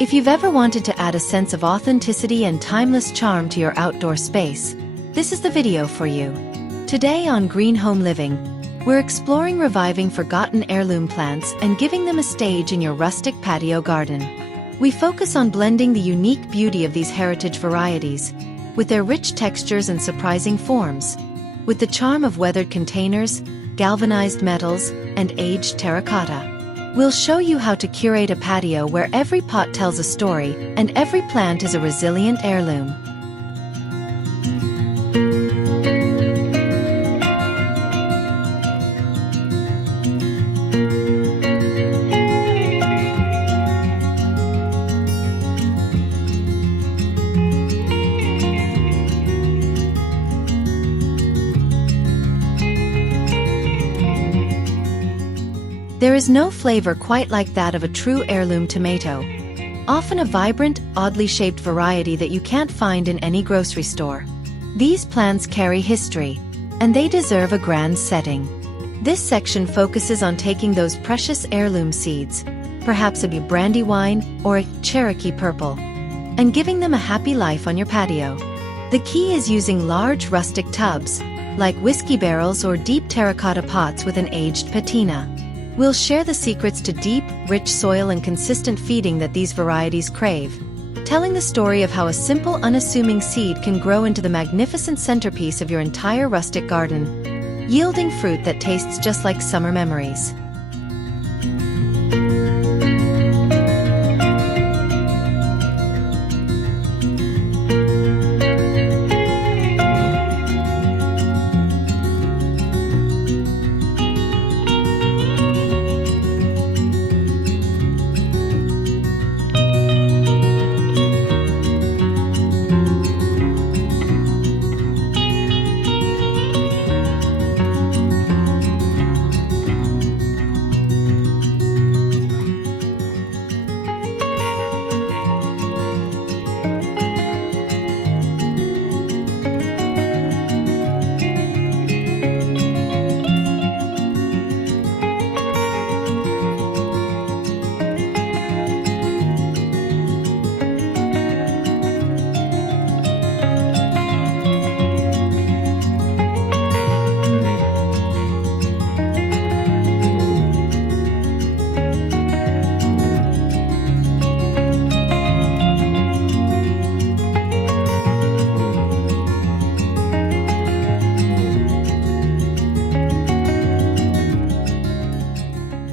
If you've ever wanted to add a sense of authenticity and timeless charm to your outdoor space, this is the video for you. Today on Green Home Living, we're exploring reviving forgotten heirloom plants and giving them a stage in your rustic patio garden. We focus on blending the unique beauty of these heritage varieties, with their rich textures and surprising forms, with the charm of weathered containers, galvanized metals, and aged terracotta. We'll show you how to curate a patio where every pot tells a story and every plant is a resilient heirloom. There is no flavor quite like that of a true heirloom tomato, often a vibrant, oddly shaped variety that you can't find in any grocery store. These plants carry history, and they deserve a grand setting. This section focuses on taking those precious heirloom seeds, perhaps a brandywine or a Cherokee purple, and giving them a happy life on your patio. The key is using large rustic tubs, like whiskey barrels or deep terracotta pots with an aged patina. We'll share the secrets to deep, rich soil and consistent feeding that these varieties crave, telling the story of how a simple, unassuming seed can grow into the magnificent centerpiece of your entire rustic garden, yielding fruit that tastes just like summer memories.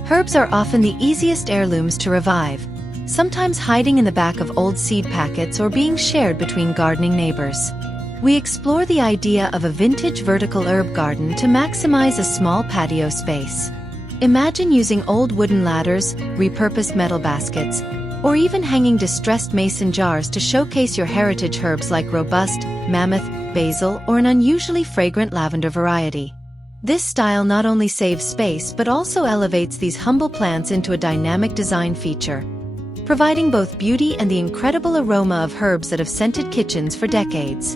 Herbs are often the easiest heirlooms to revive, sometimes hiding in the back of old seed packets or being shared between gardening neighbors. We explore the idea of a vintage vertical herb garden to maximize a small patio space. Imagine using old wooden ladders, repurposed metal baskets, or even hanging distressed mason jars to showcase your heritage herbs like robust, mammoth, basil, or an unusually fragrant lavender variety. This style not only saves space but also elevates these humble plants into a dynamic design feature, providing both beauty and the incredible aroma of herbs that have scented kitchens for decades.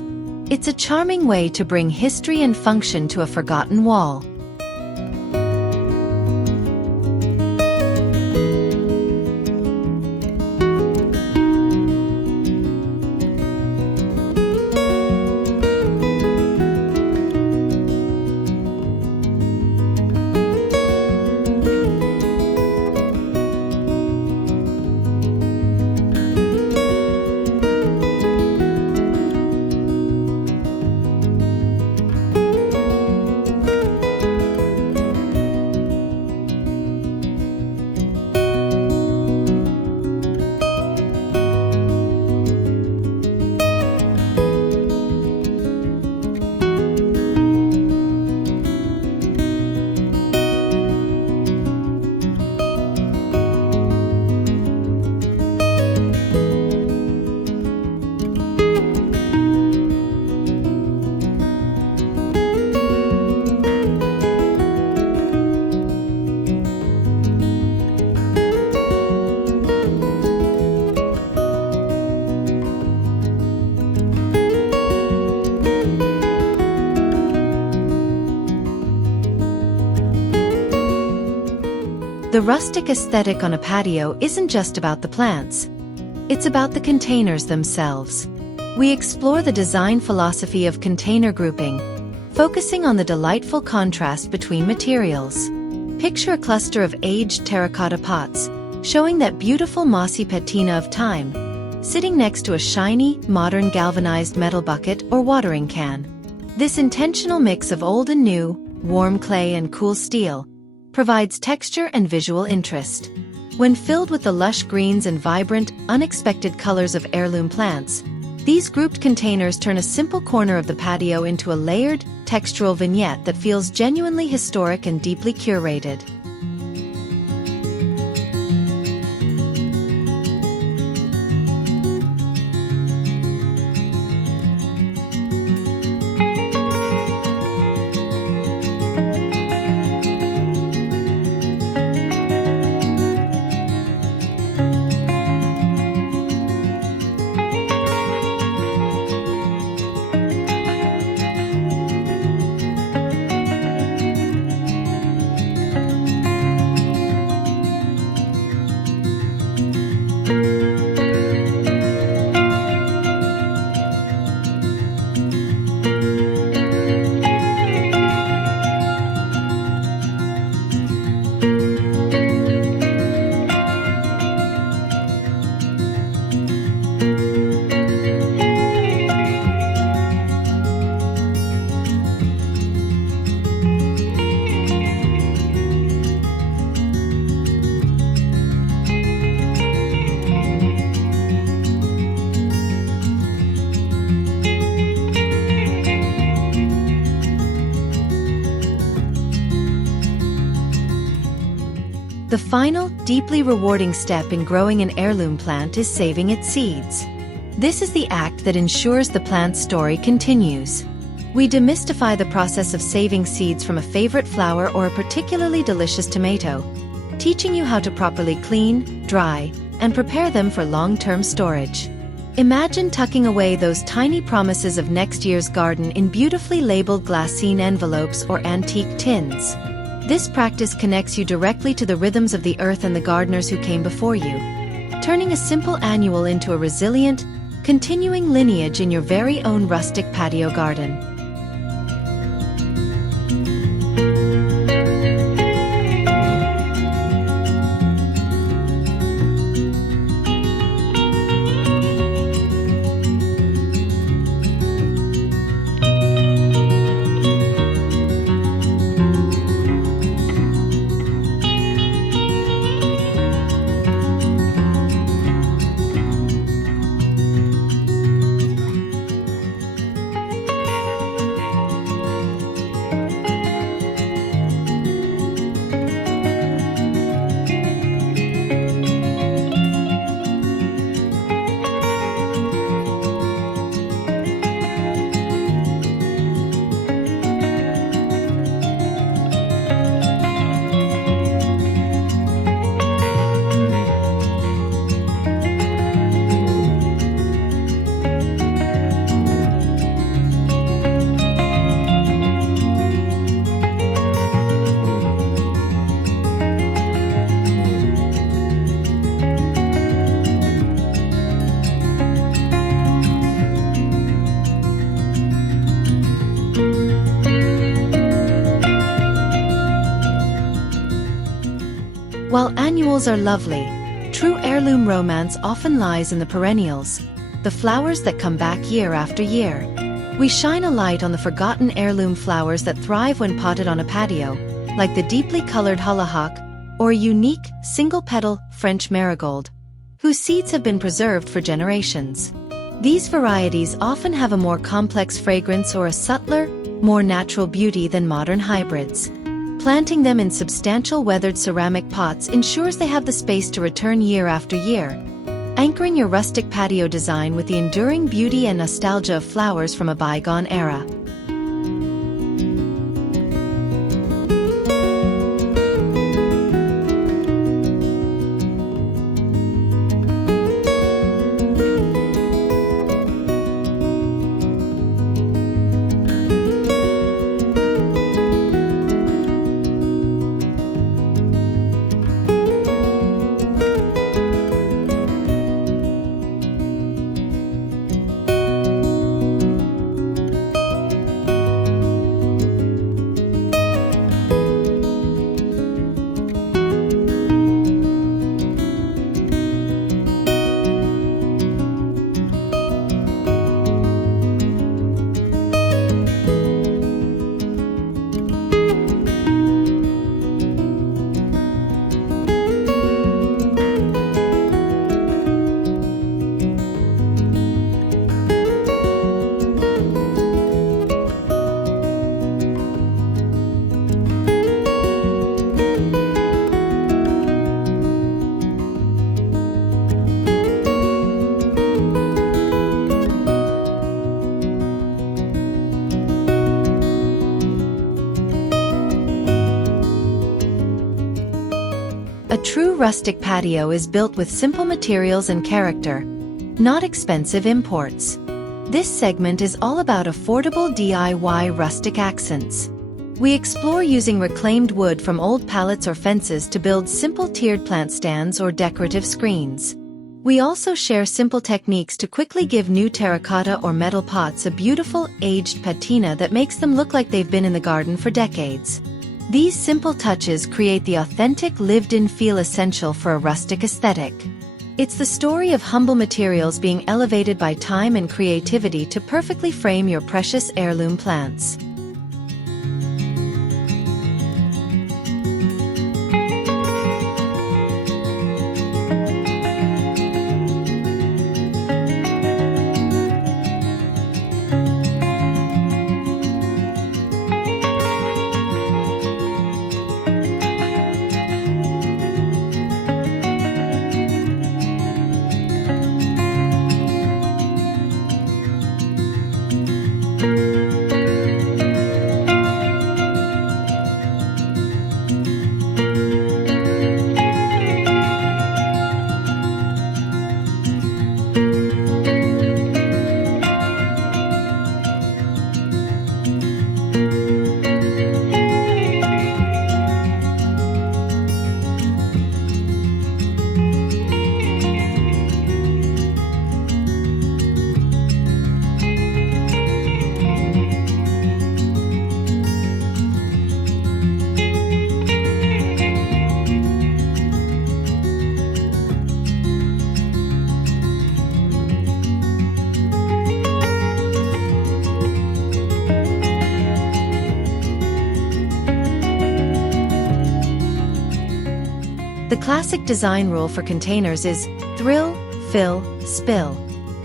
It's a charming way to bring history and function to a forgotten wall. The rustic aesthetic on a patio isn't just about the plants. It's about the containers themselves. We explore the design philosophy of container grouping, focusing on the delightful contrast between materials. Picture a cluster of aged terracotta pots, showing that beautiful mossy patina of time, sitting next to a shiny, modern galvanized metal bucket or watering can. This intentional mix of old and new, warm clay and cool steel, provides texture and visual interest. When filled with the lush greens and vibrant, unexpected colors of heirloom plants, these grouped containers turn a simple corner of the patio into a layered, textural vignette that feels genuinely historic and deeply curated. The final, deeply rewarding step in growing an heirloom plant is saving its seeds. This is the act that ensures the plant's story continues. We demystify the process of saving seeds from a favorite flower or a particularly delicious tomato, teaching you how to properly clean, dry, and prepare them for long-term storage. Imagine tucking away those tiny promises of next year's garden in beautifully labeled glassine envelopes or antique tins. This practice connects you directly to the rhythms of the earth and the gardeners who came before you, turning a simple annual into a resilient, continuing lineage in your very own rustic patio garden. While annuals are lovely, true heirloom romance often lies in the perennials, the flowers that come back year after year. We shine a light on the forgotten heirloom flowers that thrive when potted on a patio, like the deeply colored hollyhock, or a unique, single-petal French marigold, whose seeds have been preserved for generations. These varieties often have a more complex fragrance or a subtler, more natural beauty than modern hybrids. Planting them in substantial weathered ceramic pots ensures they have the space to return year after year, anchoring your rustic patio design with the enduring beauty and nostalgia of flowers from a bygone era. true rustic patio is built with simple materials and character, not expensive imports. This segment is all about affordable DIY rustic accents. We explore using reclaimed wood from old pallets or fences to build simple tiered plant stands or decorative screens. We also share simple techniques to quickly give new terracotta or metal pots a beautiful, aged patina that makes them look like they've been in the garden for decades. These simple touches create the authentic, lived-in feel essential for a rustic aesthetic. It's the story of humble materials being elevated by time and creativity to perfectly frame your precious heirloom plants. The classic design rule for containers is thrill, fill, spill,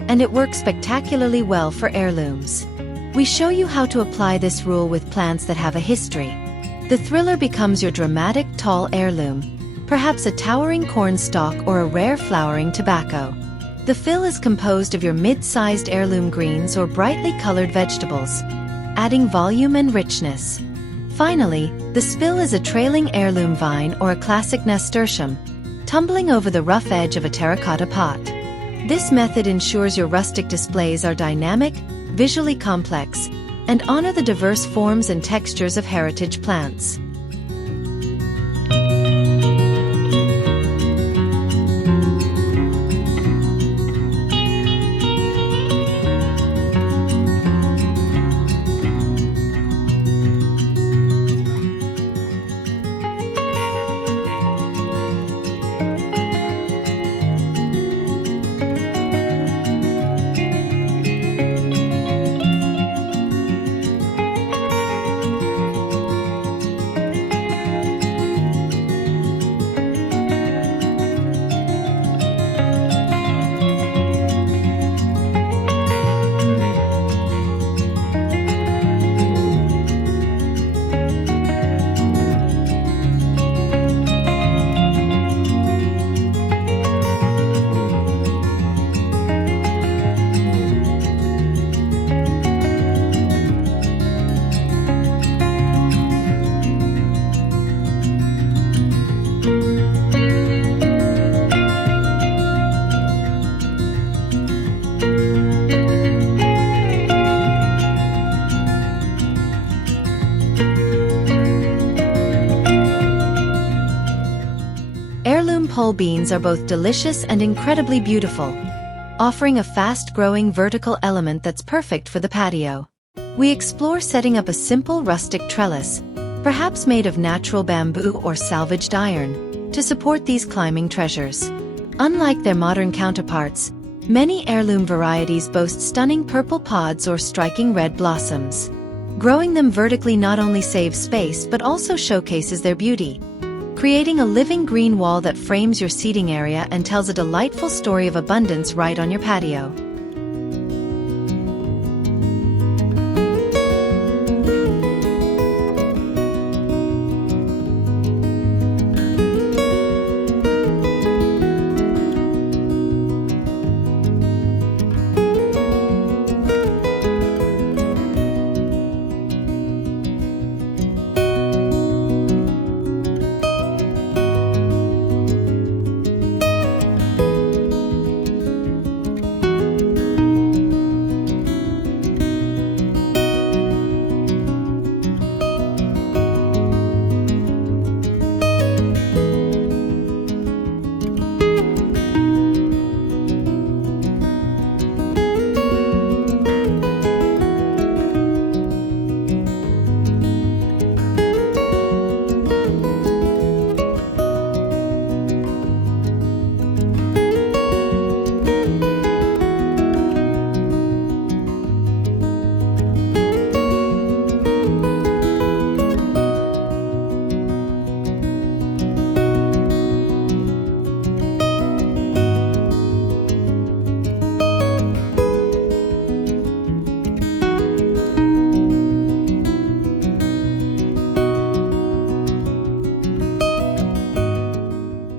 and it works spectacularly well for heirlooms. We show you how to apply this rule with plants that have a history. The thriller becomes your dramatic, tall heirloom, perhaps a towering corn stalk or a rare flowering tobacco. The fill is composed of your mid-sized heirloom greens or brightly colored vegetables, adding volume and richness. Finally, the spill is a trailing heirloom vine or a classic nasturtium, tumbling over the rough edge of a terracotta pot. This method ensures your rustic displays are dynamic, visually complex, and honor the diverse forms and textures of heritage plants. Pole beans are both delicious and incredibly beautiful, offering a fast-growing vertical element that's perfect for the patio. We explore setting up a simple rustic trellis, perhaps made of natural bamboo or salvaged iron, to support these climbing treasures. Unlike their modern counterparts, many heirloom varieties boast stunning purple pods or striking red blossoms. Growing them vertically not only saves space but also showcases their beauty, creating a living green wall that frames your seating area and tells a delightful story of abundance right on your patio.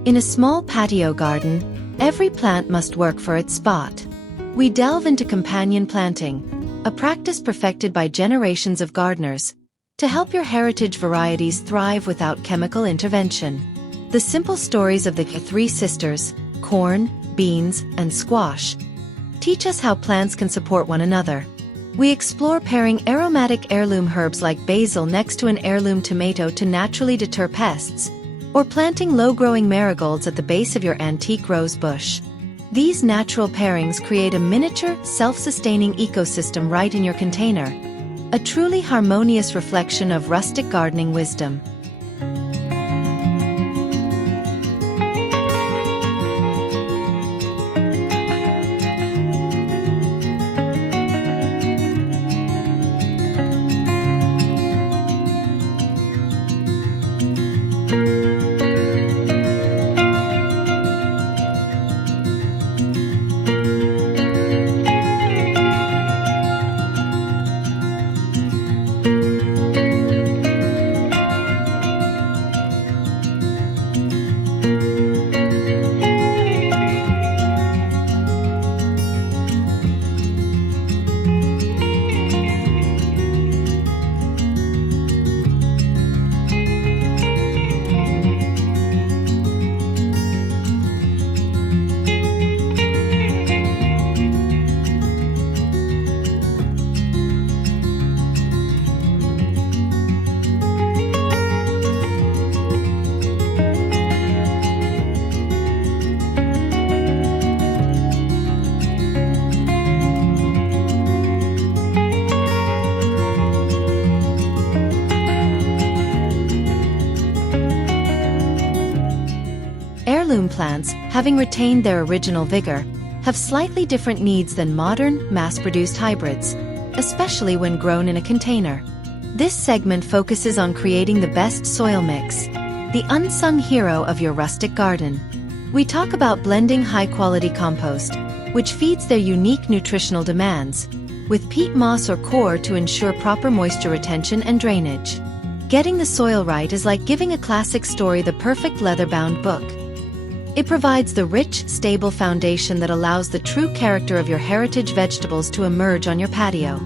In a small patio garden, every plant must work for its spot. We delve into companion planting, a practice perfected by generations of gardeners, to help your heritage varieties thrive without chemical intervention. The simple stories of the three sisters, corn, beans, and squash, teach us how plants can support one another. We explore pairing aromatic heirloom herbs like basil next to an heirloom tomato to naturally deter pests, or planting low-growing marigolds at the base of your antique rose bush. These natural pairings create a miniature, self-sustaining ecosystem right in your container, a truly harmonious reflection of rustic gardening wisdom. Heirloom plants, having retained their original vigor, have slightly different needs than modern, mass-produced hybrids, especially when grown in a container. This segment focuses on creating the best soil mix, the unsung hero of your rustic garden. We talk about blending high-quality compost, which feeds their unique nutritional demands, with peat moss or coir to ensure proper moisture retention and drainage. Getting the soil right is like giving a classic story the perfect leather-bound book. It provides the rich, stable foundation that allows the true character of your heritage vegetables to emerge on your patio.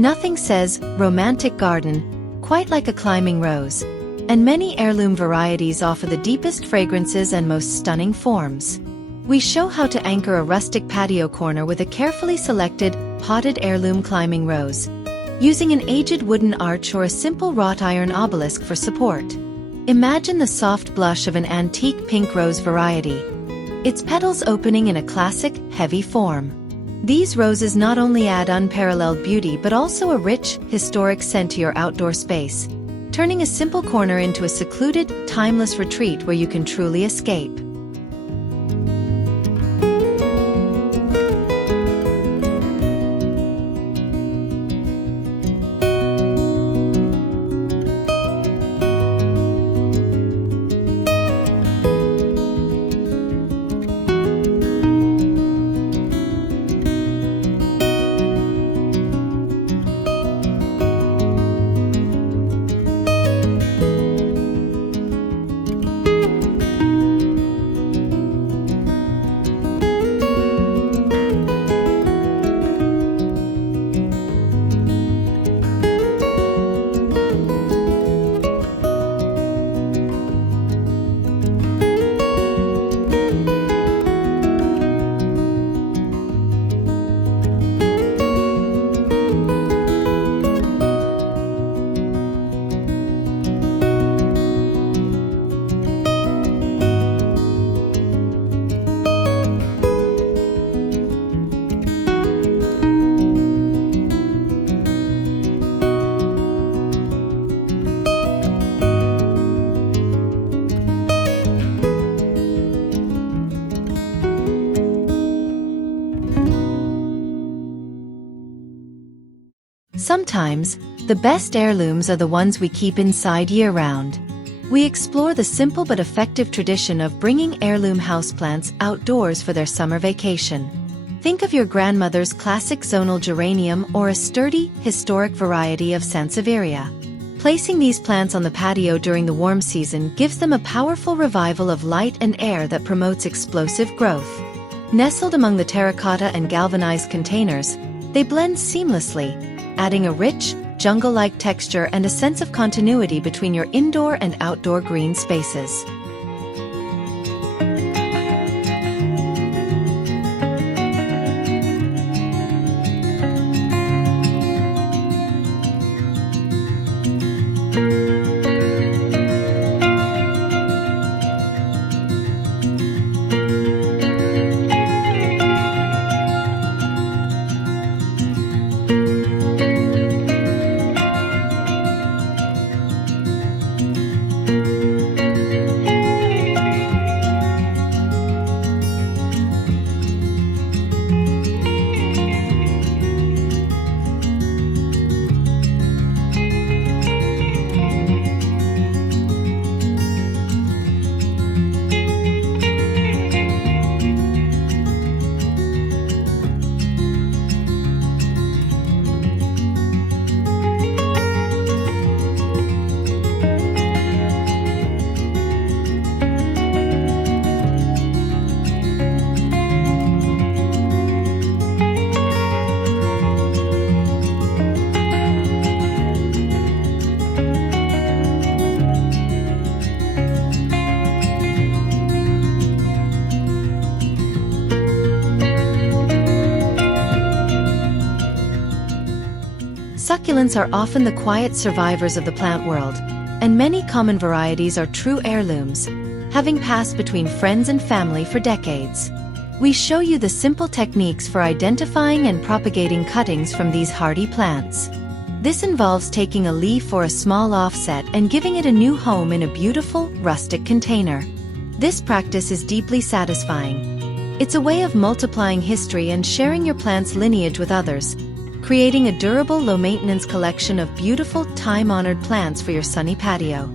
Nothing says romantic garden quite like a climbing rose, and many heirloom varieties offer the deepest fragrances and most stunning forms. We show how to anchor a rustic patio corner with a carefully selected, potted heirloom climbing rose, using an aged wooden arch or a simple wrought iron obelisk for support. Imagine the soft blush of an antique pink rose variety, its petals opening in a classic, heavy form. These roses not only add unparalleled beauty but also a rich, historic scent to your outdoor space, turning a simple corner into a secluded, timeless retreat where you can truly escape. Sometimes, the best heirlooms are the ones we keep inside year-round. We explore the simple but effective tradition of bringing heirloom houseplants outdoors for their summer vacation. Think of your grandmother's classic zonal geranium or a sturdy, historic variety of Sansevieria. Placing these plants on the patio during the warm season gives them a powerful revival of light and air that promotes explosive growth. Nestled among the terracotta and galvanized containers, they blend seamlessly, adding a rich, jungle-like texture and a sense of continuity between your indoor and outdoor green spaces. Succulents are often the quiet survivors of the plant world, and many common varieties are true heirlooms, having passed between friends and family for decades. We show you the simple techniques for identifying and propagating cuttings from these hardy plants. This involves taking a leaf or a small offset and giving it a new home in a beautiful, rustic container. This practice is deeply satisfying. It's a way of multiplying history and sharing your plant's lineage with others, creating a durable, low-maintenance collection of beautiful, time-honored plants for your sunny patio.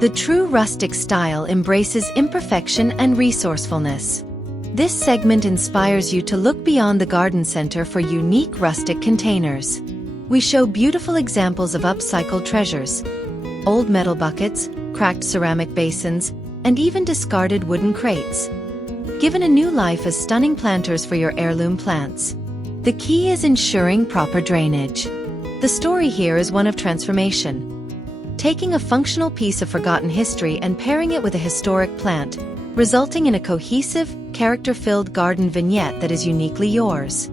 The true rustic style embraces imperfection and resourcefulness. This segment inspires you to look beyond the garden center for unique rustic containers. We show beautiful examples of upcycled treasures: old metal buckets, cracked ceramic basins, and even discarded wooden crates, given a new life as stunning planters for your heirloom plants. The key is ensuring proper drainage. The story here is one of transformation. Taking a functional piece of forgotten history and pairing it with a historic plant, resulting in a cohesive, character-filled garden vignette that is uniquely yours.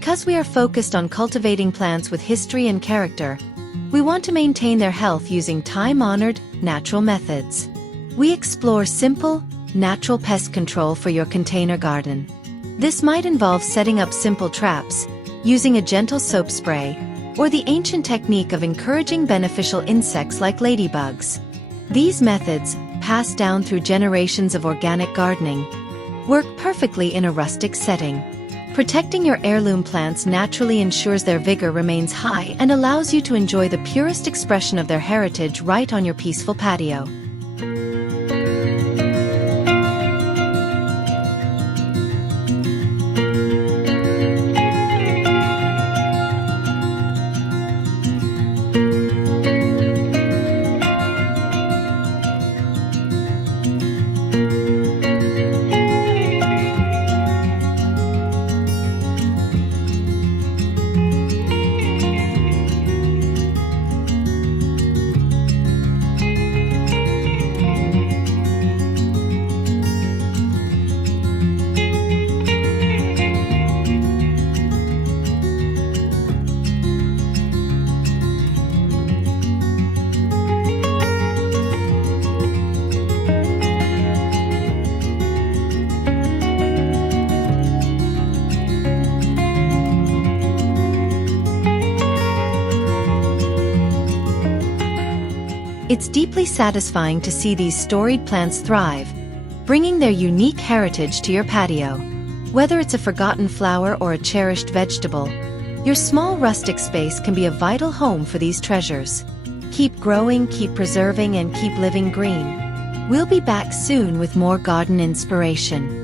Because we are focused on cultivating plants with history and character, we want to maintain their health using time-honored, natural methods. We explore simple, natural pest control for your container garden. This might involve setting up simple traps, using a gentle soap spray, or the ancient technique of encouraging beneficial insects like ladybugs. These methods, passed down through generations of organic gardening, work perfectly in a rustic setting. Protecting your heirloom plants naturally ensures their vigor remains high and allows you to enjoy the purest expression of their heritage right on your peaceful patio. It's deeply satisfying to see these storied plants thrive, bringing their unique heritage to your patio. Whether it's a forgotten flower or a cherished vegetable, your small rustic space can be a vital home for these treasures. Keep growing, keep preserving, and keep living green. We'll be back soon with more garden inspiration.